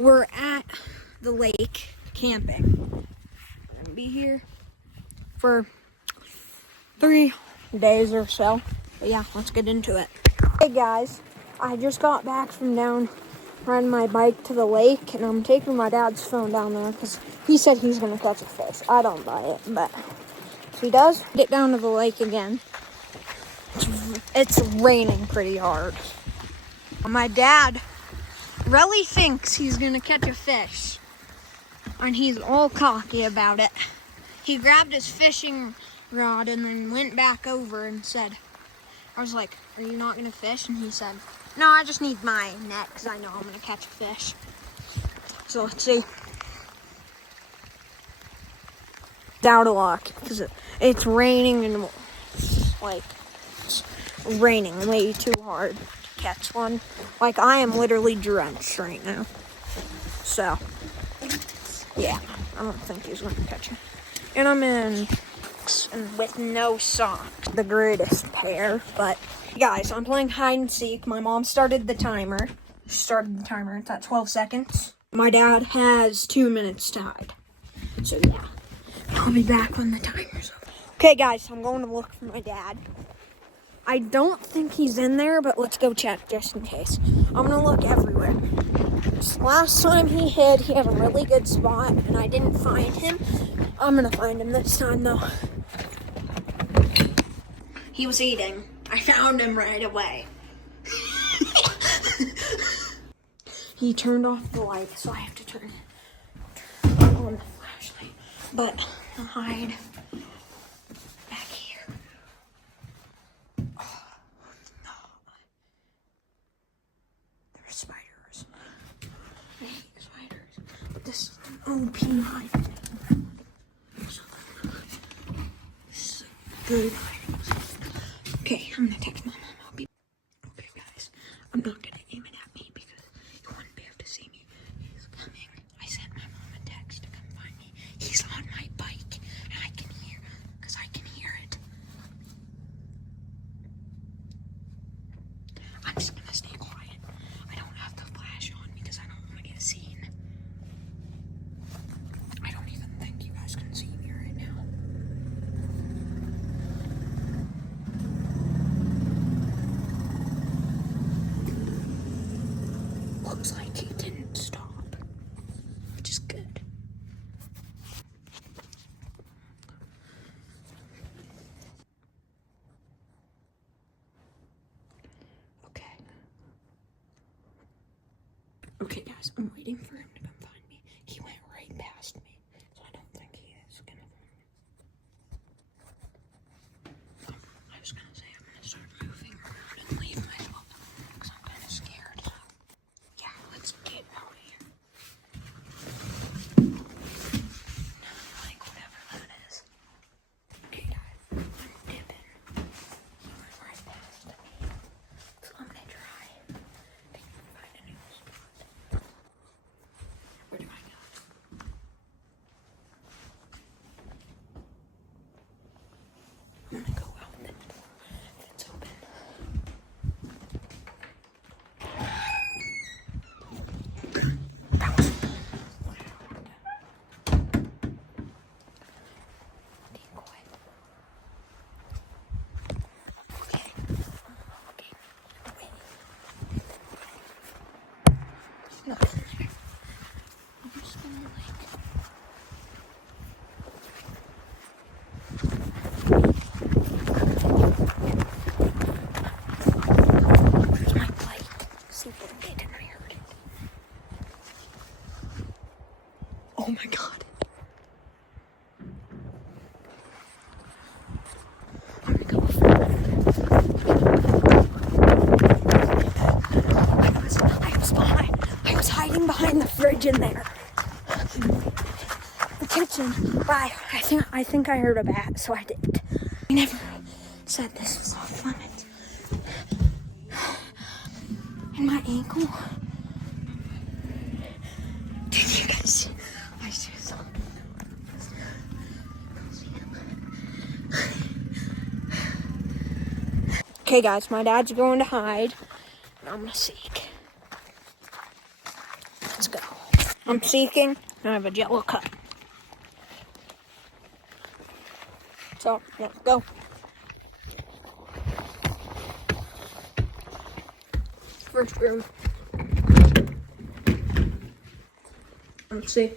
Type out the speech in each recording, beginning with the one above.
We're at the lake camping. We're gonna be here for 3 days or so. But yeah, let's get into it. Hey guys, I just got back from down riding my bike to the lake, and I'm taking my dad's phone down there because he said he's gonna catch a fish. I don't buy it, but if he does, get down to the lake again. It's raining pretty hard. My dad really thinks he's gonna catch a fish, and he's all cocky about it. He grabbed his fishing rod and then went back over and said, I was like, are you not gonna fish? And he said, no, I just need my net because I know I'm gonna catch a fish. So let's see. It's out of luck because it's raining and it's raining way too hard to catch one. Like, I am literally drenched right now. So, yeah, I don't think he's gonna catch it. And I'm in and with no socks. The greatest pair, but guys, I'm playing hide and seek. My mom started the timer. It's at 12 seconds. My dad has 2 minutes to hide. So yeah, I'll be back when the timer's over. Okay guys, I'm going to look for my dad. I don't think he's in there, but let's go check just in case. I'm gonna look everywhere. Last time he hid, he had a really good spot, and I didn't find him. I'm gonna find him this time, though. He was eating. I found him right away. He turned off the light, so I have to turn on the flashlight. But I'll hide back here. Oh, no. There's spiders. I hate spiders. But this is an OP hide. So good. Okay, I'm gonna text my mom. Okay, guys, I'm not gonna aim it at me because you wouldn't be able to see me. He's coming. I sent my mom a text to come find me. He's on my bike, and I can hear it. I'm just gonna stay quiet. I don't have the flash on because I don't want to get seen. I don't even think you guys can see me right now. Looks like he didn't stop, which is good. Okay guys, I'm waiting for him to come find me. He went right past me, so I don't think he is gonna find me. I was gonna say I'm gonna start moving around and leave myself because I'm kind of scared. So yeah, let's get out of here. Like whatever that is. Okay guys, I'm dipping. He went right past me. So I'm gonna try to find a new spot. Where do I go? I'm gonna go out the door if it's open. That was decoy. Okay. Wait. There's nothing there. I'm just gonna where's my bike? See if it'll get in. I heard it. Oh my god. I'm gonna go I was hiding behind the fridge in there. The kitchen. Bye. I think I heard a bat, so I didn't. I never said this was off limits. And my ankle. Did you guys see? I just saw. Okay, guys, my dad's going to hide, and I'm gonna seek. Let's go. I'm seeking, and I have a Jello cup. So, let's go. First room. Let's see.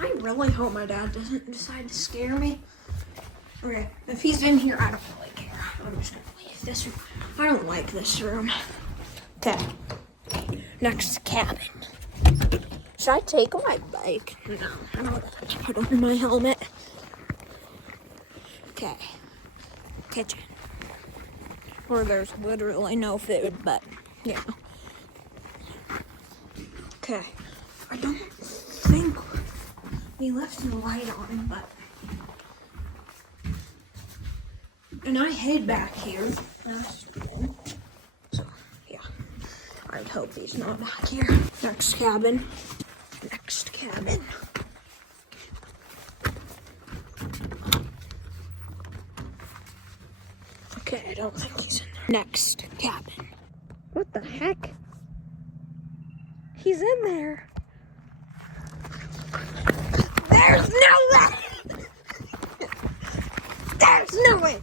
I really hope my dad doesn't decide to scare me. Okay, if he's in here, I don't really care. I'm just gonna leave this room. I don't like this room. Okay. Next cabin. Should I take my bike? No, I don't have to put on my helmet. Okay. Kitchen. Where there's literally no food, but yeah. Okay. I don't think we left the light on, but. And I hid back here last time. So, yeah. I'd hope he's not back here. Next cabin. Next cabin. Okay, I don't think he's in there. Next cabin. What the heck? He's in there. There's no way! There's no way!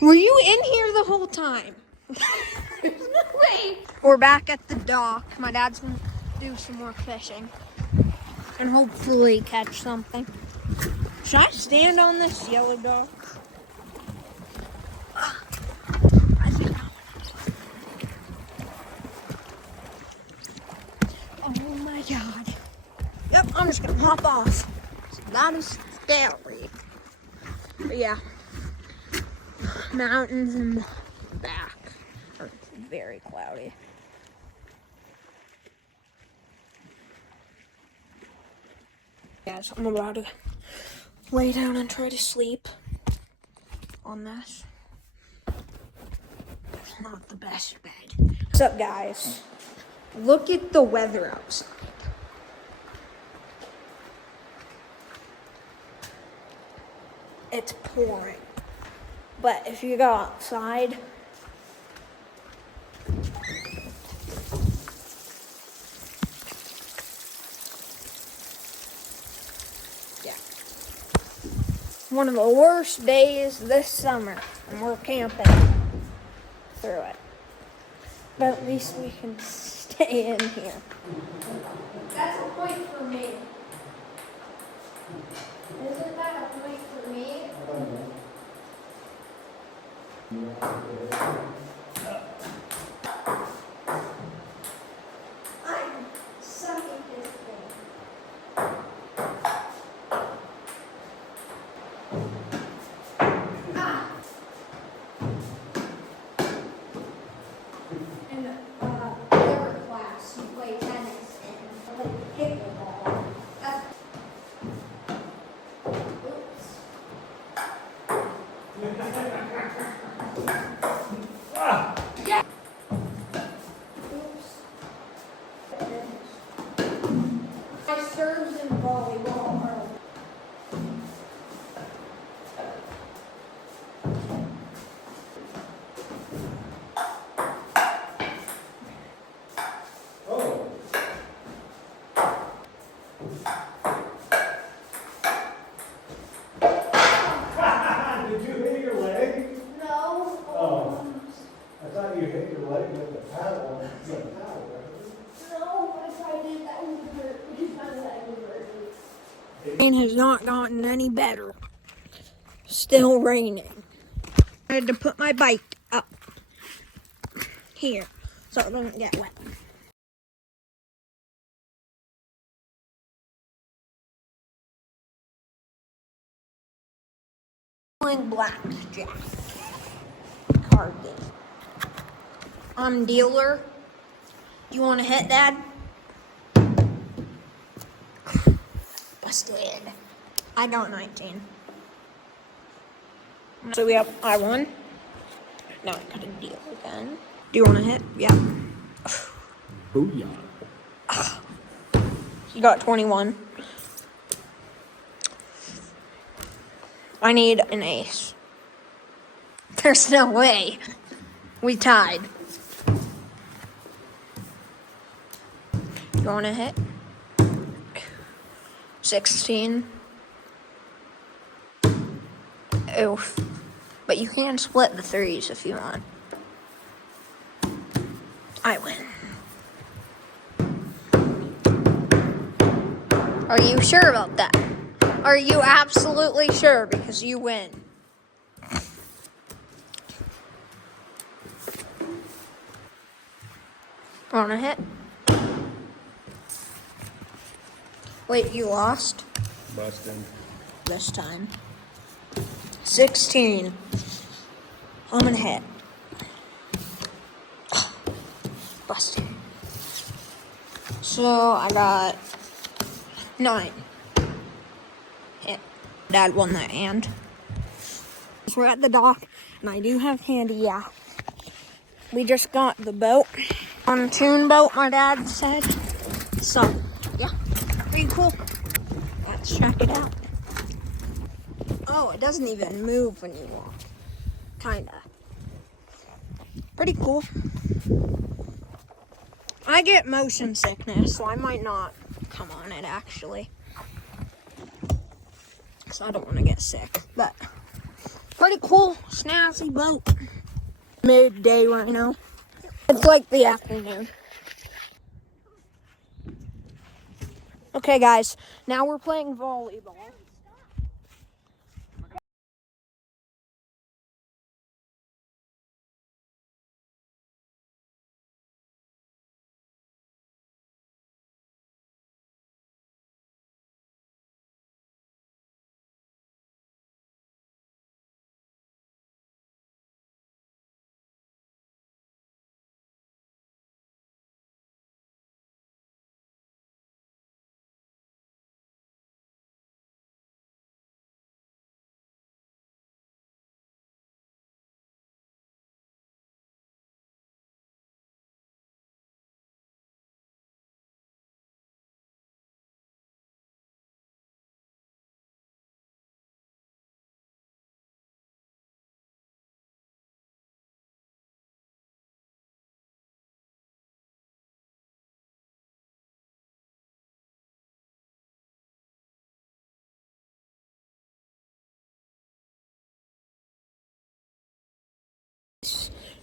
Were you in here the whole time? There's no way! We're back at the dock. My dad's gonna do some more fishing. And hopefully catch something. Should I stand on this yellow dock? I think I want to. Oh my god. Yep, I'm just gonna hop off. So that is scary. But yeah. Mountains in the back are very cloudy. Guys, I'm about to lay down and try to sleep on this. It's not the best bed. What's up, guys? Look at the weather outside. It's pouring. But if you go outside, yeah. One of the worst days this summer, and we're camping through it. But at least we can stay in here. That's a point for me. Isn't that a point for me? I'm sucking this thing. In their class, you play tennis and play pickleball. Oops. Yeah. Oops. My serves in volleyball are. Did you hit your leg? No. Oh, I thought you hit your leg with the paddle. It's a paddle, right? No, if I did, that would hurt. Because my leg would hurt. It has not gotten any better. Still raining. I had to put my bike up here so it doesn't get wet. Playing blackjack card game. I'm dealer. You want to hit, Dad? Busted. I got 19. So I won. Now I got a deal again. Do you want to hit? Yeah. Booyah. You got 21. I need an ace. There's no way. We tied. You want to hit? 16. Oof. But you can split the threes if you want. I win. Are you sure about that? Are you absolutely sure? Because you win. Want to hit? Wait, you lost? Busting. This time. 16. I'm gonna hit. Busted. So I got 9. Hit. Dad won that hand. We're at the dock, and I do have candy, yeah. We just got the boat. Pontoon boat, my dad said. So, yeah, pretty cool. Let's check it out. Oh, it doesn't even move when you walk. Kinda. Pretty cool. I get motion sickness, so I might not come on it, actually. Because I don't want to get sick. But, pretty cool, snazzy boat. Midday right now. It's like the afternoon. Okay, guys, now we're playing volleyball.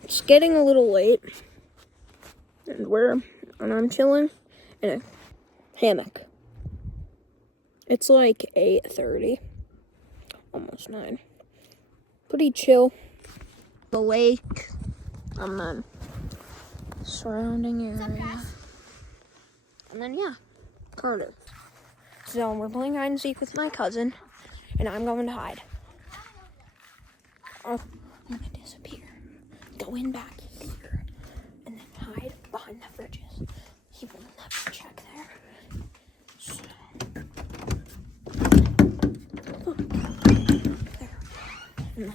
It's getting a little late, and I'm chilling in a hammock. It's like 8:30, almost 9. Pretty chill. The lake, and then surrounding area, and then yeah, Carter. So we're playing hide and seek with my cousin, and I'm going to hide. I'm gonna disappear. Go in back here, and then hide behind the fridges. He will never check there. So, look. There. And then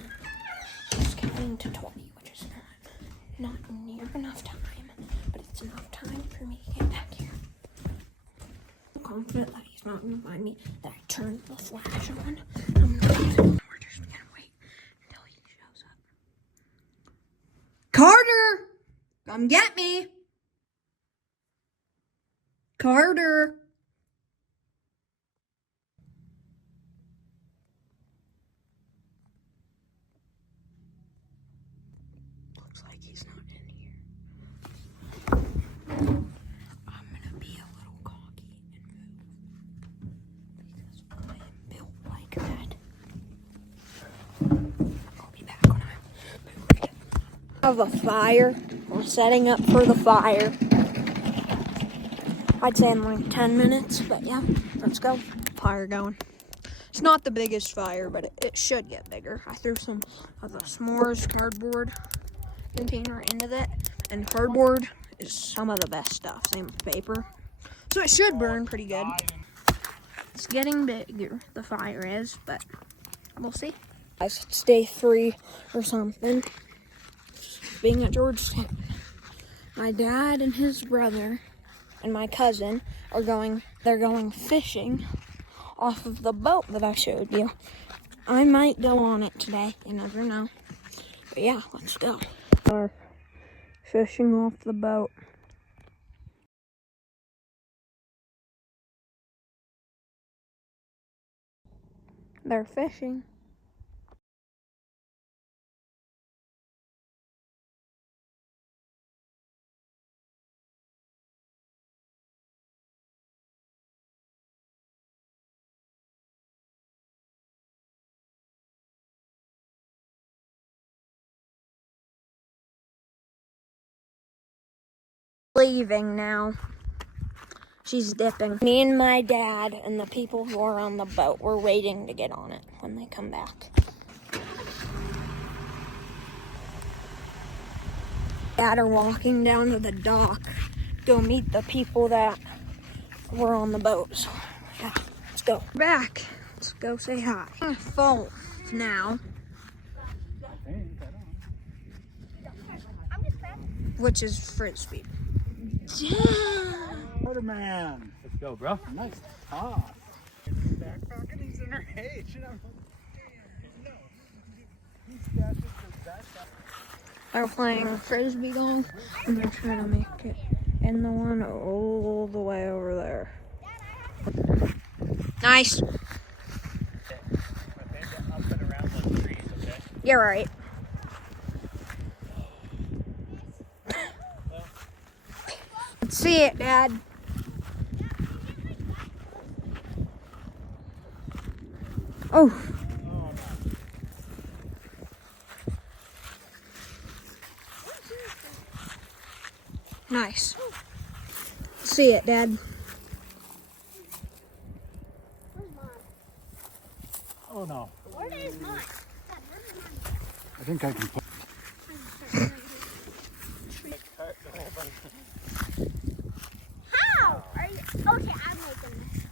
just counting to 20, which is not near enough time, but it's enough time for me to get back here. I'm confident that he's not gonna find me, that I turned the flash on. We're just gonna wait until he shows up. Carter! Come get me! Carter! Looks like he's not in here. I'm gonna be a little cocky and move. Because I am built like that. I'll be back when I'm moved. I have a fire. We're setting up for the fire. I'd say in like 10 minutes, but yeah, let's go. Fire going. It's not the biggest fire, but it should get bigger. I threw some of the s'mores cardboard container into that, and cardboard is some of the best stuff. Same with paper. So it should burn pretty good. It's getting bigger, the fire is, but we'll see. Guys, it's day 3 or something. Being at Georgetown. My dad and his brother and my cousin they're going fishing off of the boat that I showed you. I might go on it today, you never know. But yeah, let's go. Are fishing off the boat. They're fishing. Leaving now. She's dipping. Me and my dad and the people who are on the boat, we're waiting to get on it when they come back. Dad are walking down to the dock, go meet the people that were on the boat. So, yeah, let's go. Back. Let's go say hi. Full now. Which is frisbee. Waterman. Let's go, bro. Nice toss. Backpacking, he's in her age. And I'm no. He stashes his backpack. They're playing frisbee golf and they're trying to make it in the one all the way over there. Nice. Up and around those trees, okay? You're right. Let's see it, Dad. Oh. Nice. See it, Dad. Where's mine? Oh no. Where is mine? Dad, where is mine? I think I can put. How? Are you? Okay, I'm making this.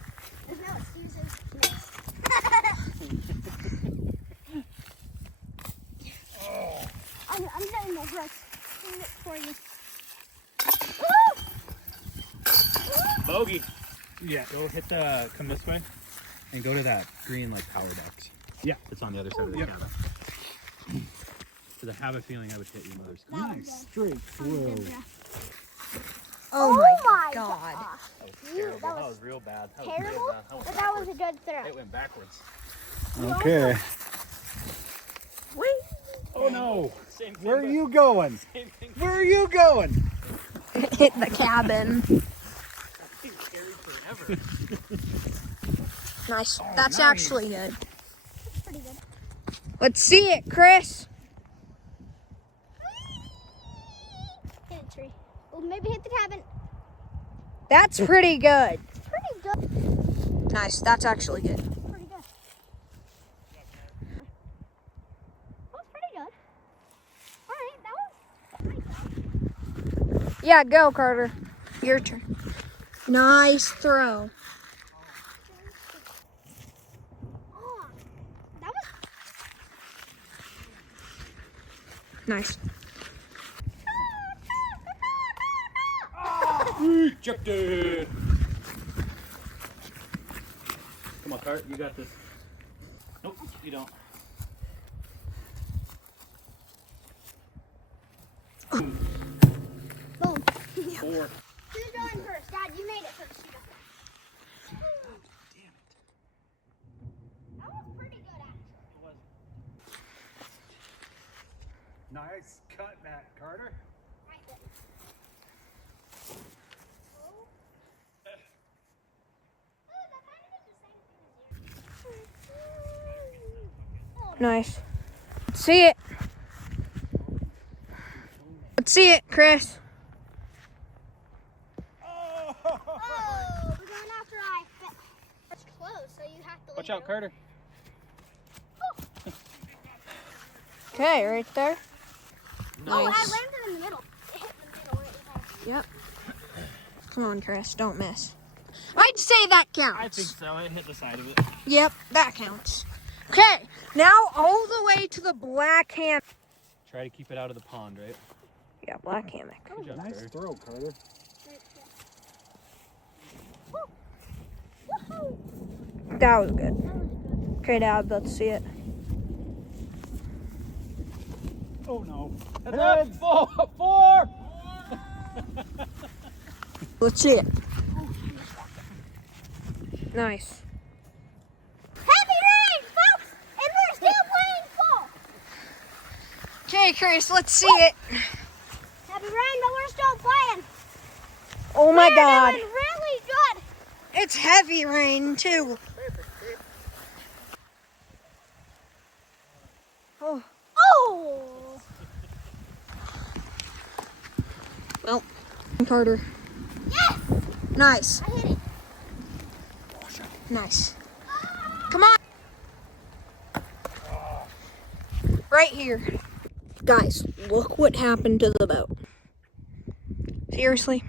There's no excuses. Next. I'm getting the hook. Hold it for you. Bogey. Yeah, go hit the, come this way, and go to that green, like, power box. Yeah. It's on the other side of the cabin. Because I have a feeling I would hit your mother's car. Nice straight through. Oh my God. That was terrible. That was real bad. That was real Terrible? bad. But that was a good throw. It went backwards. Okay. Wait. Oh no! Same thing. Where are you going? Same thing. Where are you going? Hit the cabin. It carried forever. Nice. That's actually good. That's pretty good. Let's see it, Chris. Hit a tree. Well, maybe hit the cabin. That's pretty good. Pretty good. Nice. That's actually good. Pretty good. That was pretty good. Alright, that was nice. Yeah, go, Carter. Your turn. Nice throw. Oh, that was Nice. Ejected! Come on, Cart, you got this. Nope, you don't. boom. Four. Who's going first? Dad, you made it first. You go. Damn it. That was pretty good, actually. Nice cut, Matt Carter. Right there. Oh. Oh, that kind of did the same thing as yours. Nice. Let's see it. Let's see it, Chris. Oh, we're going after I fit. It's close, so you have to Watch leave out, it Carter. Okay, right there. Oh, I Nice. landed in the middle. It hit the middle right there. Yep. Come on, Chris. Don't miss. I'd say that counts. I think so. It hit the side of it. Yep, that counts. Okay, now all the way to the black hammock. Try to keep it out of the pond, right? Yeah, black hammock. Good job, Nice Carter. throw, Carter. Woohoo! That was good. That was good. Okay, Dad, let's see it. Oh no. That's it. Four. Let's see it. Nice. Heavy rain, folks, and we're still playing full. Okay, Chris, let's see it. Heavy rain, but we're still playing. Oh my We're God. doing really good. It's heavy rain too. Oh, Oh! well, Carter. Yes! Nice. I hit it. Nice. Come on. Right here. Guys, look what happened to the boat. Seriously?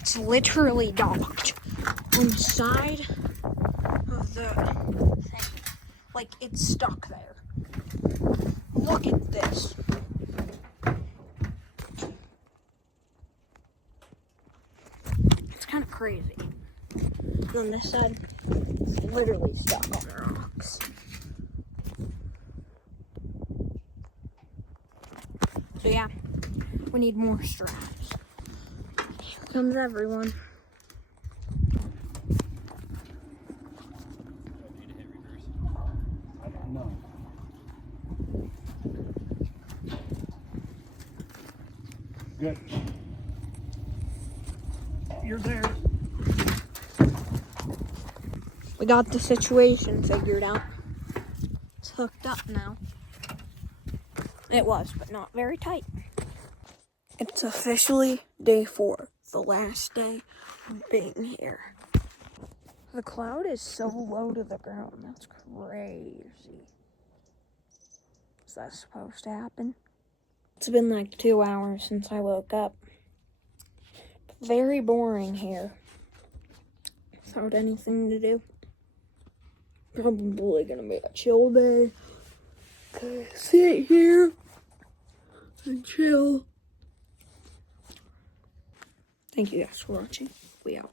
It's literally docked on the side of the thing. Like, it's stuck there. Look at this. It's kind of crazy. And on this side, it's literally stuck on the rocks. So yeah, we need more straps. Here comes everyone. No. Good. You're there. We got the situation figured out. It's hooked up now. It was, but not very tight. It's officially day 4, the last day of being here. The cloud is so low to the ground. That's crazy. Is that supposed to happen? It's been like 2 hours since I woke up. Very boring here. Without anything to do. Probably gonna be a chill day. Okay, sit here and chill. Thank you guys for watching. We out.